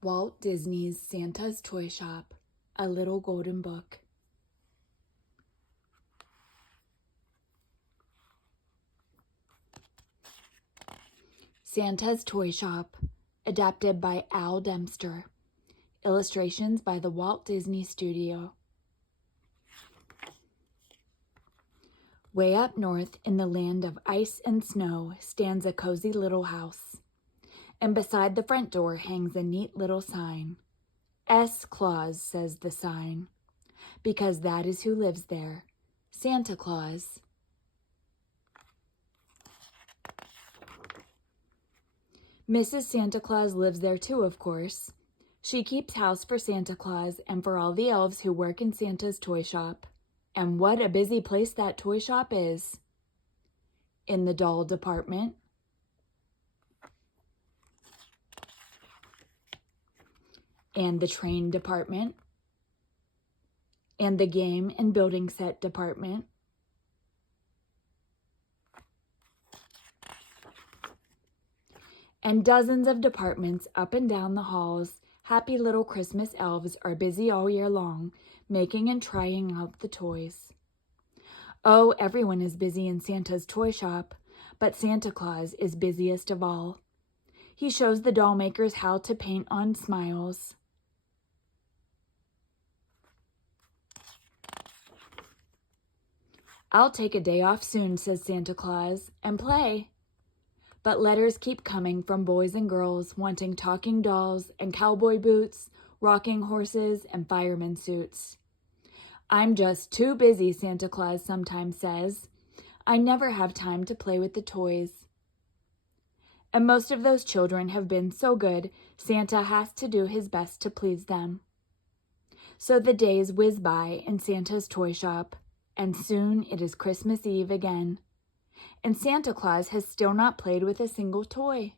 Walt Disney's Santa's Toy Shop, A Little Golden Book. Santa's Toy Shop, adapted by Al Dempster. Illustrations by the Walt Disney Studio. Way up north in the land of ice and snow stands a cozy little house. And beside the front door hangs a neat little sign. S. Claus, says the sign, because that is who lives there, Santa Claus. Mrs. Santa Claus lives there too, of course. She keeps house for Santa Claus and for all the elves who work in Santa's toy shop. And what a busy place that toy shop is. In the doll department, and the train department, and the game and building set department, and dozens of departments up and down the halls. Happy little Christmas elves are busy all year long, making and trying out the toys. Oh, everyone is busy in Santa's toy shop, but Santa Claus is busiest of all. He shows the doll makers how to paint on smiles. I'll take a day off soon, says Santa Claus, and play. But letters keep coming from boys and girls wanting talking dolls and cowboy boots, rocking horses, and fireman suits. I'm just too busy, Santa Claus sometimes says. I never have time to play with the toys. And most of those children have been so good, Santa has to do his best to please them. So the days whiz by in Santa's toy shop, and soon it is Christmas Eve again. And Santa Claus has still not played with a single toy.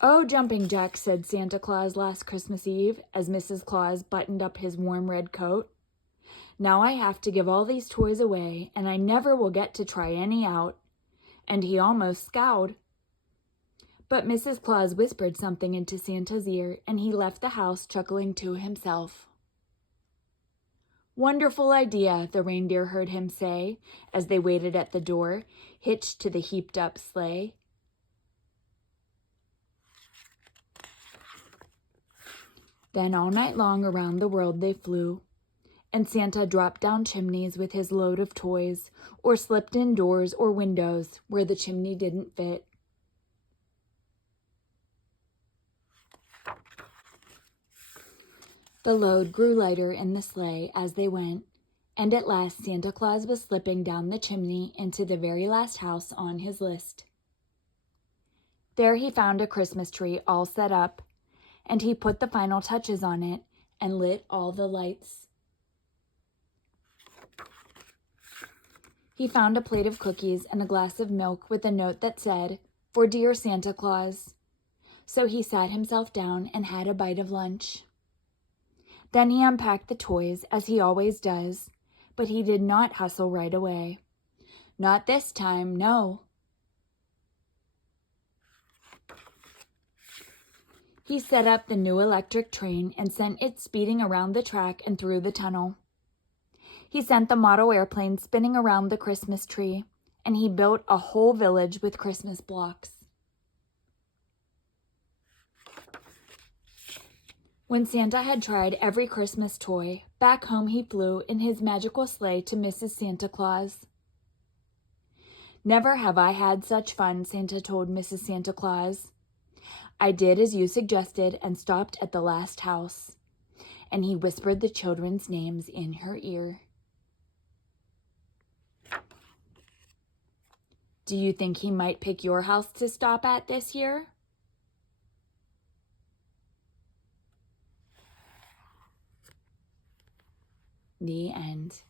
Oh, jumping jack, said Santa Claus last Christmas Eve as Mrs. Claus buttoned up his warm red coat. Now I have to give all these toys away, and I never will get to try any out. And he almost scowled. But Mrs. Claus whispered something into Santa's ear, and he left the house chuckling to himself. Wonderful idea, the reindeer heard him say as they waited at the door, hitched to the heaped-up sleigh. Then all night long around the world they flew, and Santa dropped down chimneys with his load of toys, or slipped in doors or windows where the chimney didn't fit. The load grew lighter in the sleigh as they went, and at last Santa Claus was slipping down the chimney into the very last house on his list. There he found a Christmas tree all set up, and he put the final touches on it and lit all the lights. He found a plate of cookies and a glass of milk with a note that said, "For dear Santa Claus." So he sat himself down and had a bite of lunch. Then he unpacked the toys, as he always does, but he did not hustle right away. Not this time, no. He set up the new electric train and sent it speeding around the track and through the tunnel. He sent the model airplane spinning around the Christmas tree, and he built a whole village with Christmas blocks. When Santa had tried every Christmas toy, back home he flew in his magical sleigh to Mrs. Santa Claus. "Never have I had such fun," Santa told Mrs. Santa Claus. "I did as you suggested and stopped at the last house." And he whispered the children's names in her ear. Do you think he might pick your house to stop at this year? The end.